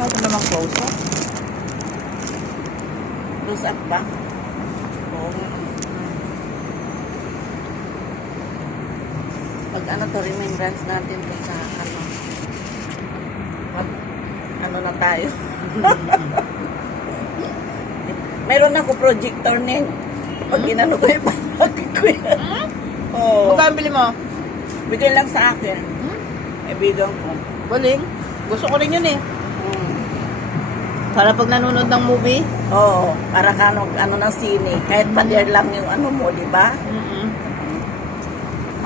Masyado naman close up. Close up ba? Oo. Pag ano to, remembrance natin to sa ano. Ano na tayo. Meron ako projector nin. Pag ginano ko yung palagi ko yan. Oo. Magkano bili mo? Bigyan lang sa akin. Ibigan ko. Galing. Gusto ko rin yun eh. Para pag nanonood ng movie. Oo. Para ka ano ng sine. Kahit pader lang yung ano mo, di ba?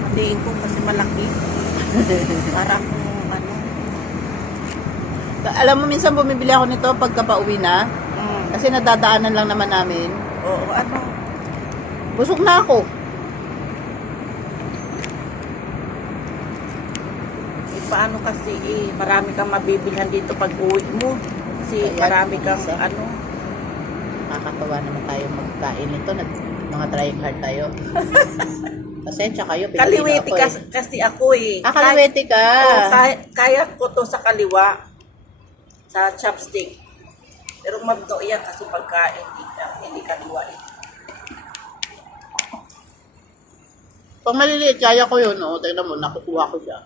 Hindi ko kasi malaki. Para kung ano. Alam mo, minsan bumibili ako nito pagka pauwi na. Kasi nadadaanan lang naman namin. Oo, ano. Busog na ako. Paano kasi marami kang mabibilhan dito pag uwi mo. Kasi Ayan, marami kang isa. ano. Nakakatawa naman tayo magkain nito. Mga trying hard tayo. Pasensya kayo. pinapino Kaliwete ako eh. kasi ako eh. Kaliwete ka. Oo, kaya ko to sa kaliwa. Sa chopstick. Pero mabdo yan kasi pagkain. Hindi kaliwa eh. Pag maliliit, kaya ko yun. Oh. Tignan mo, nakukuha ko siya.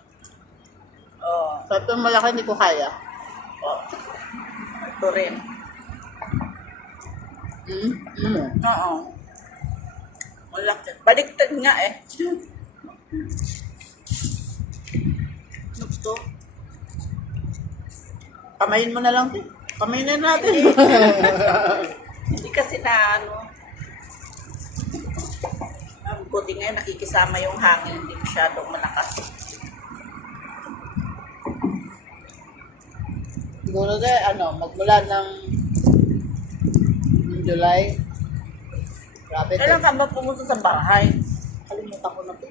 Oo. Pero pag malaki, hindi ko kaya. Oh. Ito rin. Oo. Malaki. Baliktad nga eh. Ano to? Kamayin mo na lang. Kamayin na natin. Hindi kasi na ano. Ang buti ngayon nakikisama yung hangin. Hindi masyadong malakas. Siguro magmula ng July. Grabe. Kailan ka ba pumunta sa bahay? Kalimutan ko na po.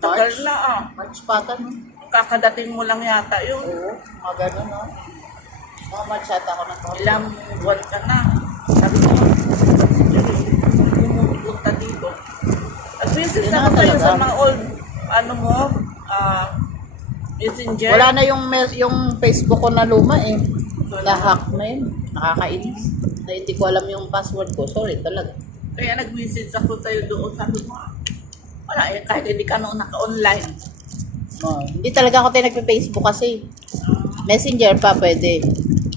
Tagal na ah. March pata, no? Kakadating mo lang yata yun. Oo, mga ganun, no? Mga March ata ako na to. Ilang buwan ka na. Sabi ko, pumunta dito. Nag-visit Yun ako na sa'yo talaga. sa mga old, ano mo, messenger. Wala na yung Facebook ko na luma eh. Na-hack na yun. Nakakainis. Na hindi ko alam yung password ko. Sorry talaga. Kaya nag-visit ako sa'yo doon. Sabi mo, wala eh, kahit hindi ka noon naka-online. No, hindi talaga ako tayo nagpe-Facebook kasi. Messenger pa pwede.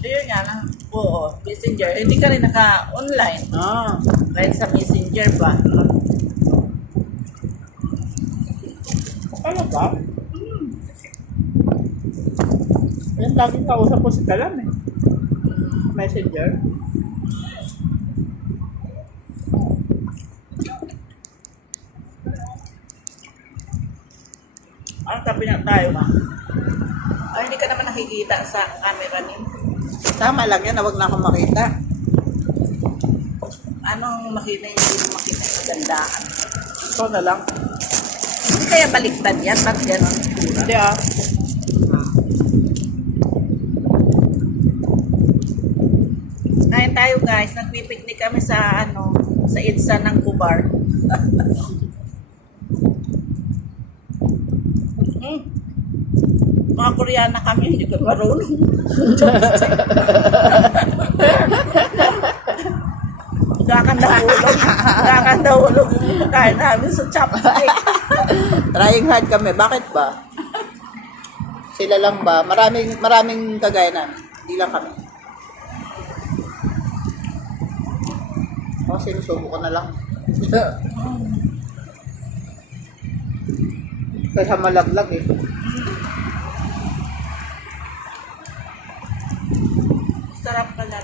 Ayun nga lang. Oo, messenger. Hindi ka rin naka-online. Ah. Kahit sa messenger pa. Talaga? Yan, lagi kausap ko si Kalam eh. Messenger. Ang tabi na tayo ma. Ay, hindi ka naman nakikita sa camera niyo. Tama lang yan, huwag na akong makita. Anong makita niyo? Hindi mo makita yung gandaan. Ito na lang. Hindi kaya baliktad yan? Ba't gano'n ang itsura? Hindi ah. Kain tayo guys. Nagpipiknik kami sa sa EDSA ng Kubar. Mga Koreana kami, hindi ko marunong. Gakanda ulog yung kain namin sa chopstick. Trying hard kami. Bakit ba? Sila lang ba? Maraming kagaya namin. Hindi lang kami. Oh, sinusubo ko na lang. Kaya malaglag eh. Sarap pala.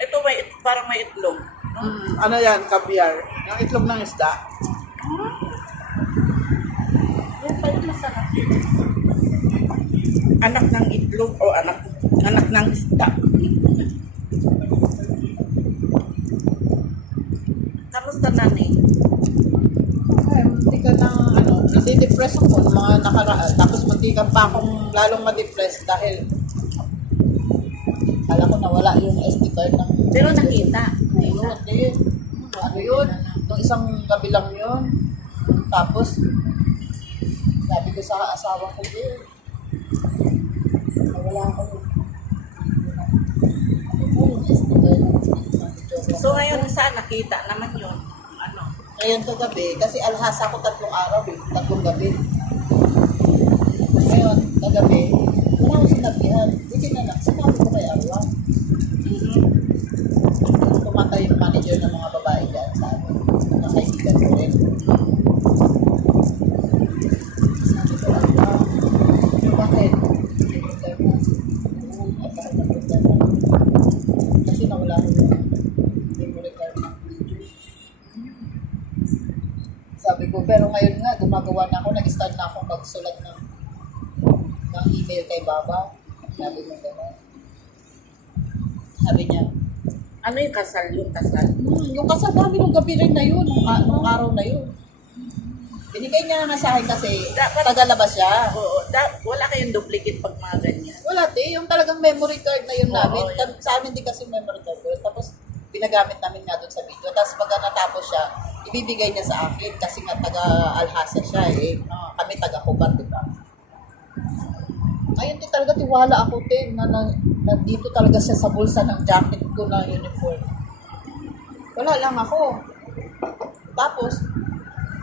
Ito parang may itlog. No? Ano yan? Caviar. Yung itlog ng isda. Yan pala masarap. Anak ng itlog o anak ng isda. Kamusta nani? Ay, munti ka ng nade-depress ako ng mga nakaraan. Tapos munti ka pa akong lalong ma-depress dahil kala ko nawala yung SD card ng... Pero nakita. Ayun, din. Ano yun? Nung isang gabi lang yun. Tapos, Sabi ko sa asawa ko, wala ako. So ngayon saan nakita naman yun? Ano? Ngayon kagabi, kasi alhasa ko 3 araw 3 gabi. Ngayon, kagabi, wala akong sinabihan. Hindi na lang, sinabi ko kay Arwa. Pumatay yung manager ng mga babae dyan sa amin. Mga kaibigan ko rin. Sabi ko, Arwa, bakit? Kasi nawala ko yung memory card ng video. Sabi ko, pero ngayon nga, gumagawa na ako, nag-start na ako magsulat ng email kay Baba. Sabi ko gano'n. Sabi niya, Ano yung kasal? Yung kasal? yung kasal namin nung gabi rin na yun, nung araw na yun. Binigay niya na sa akin kasi tagalabas siya. Oo, wala kayong duplicate pag mga ganyan. Wala yung talagang memory card na yun Oo, namin. yun. Sa amin din kasi memory card yun. Tapos pinagamit namin nga doon sa video. Tapos pag natapos siya, ibibigay niya sa akin kasi nga taga-alhasa siya eh. Kami taga-Kubat, di ba? Ayun din talaga tiwala ako din na dito talaga siya sa bulsa ng jacket ko na uniform. Wala lang ako. Tapos,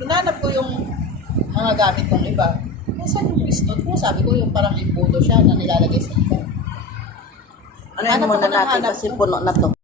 hinanap ko yung mga gamit kong iba. Nasaan yung pistot ko? Sabi ko yung parang imbudo siya na nilalagay sa iba. Ano yung muna natin kasi puno na to?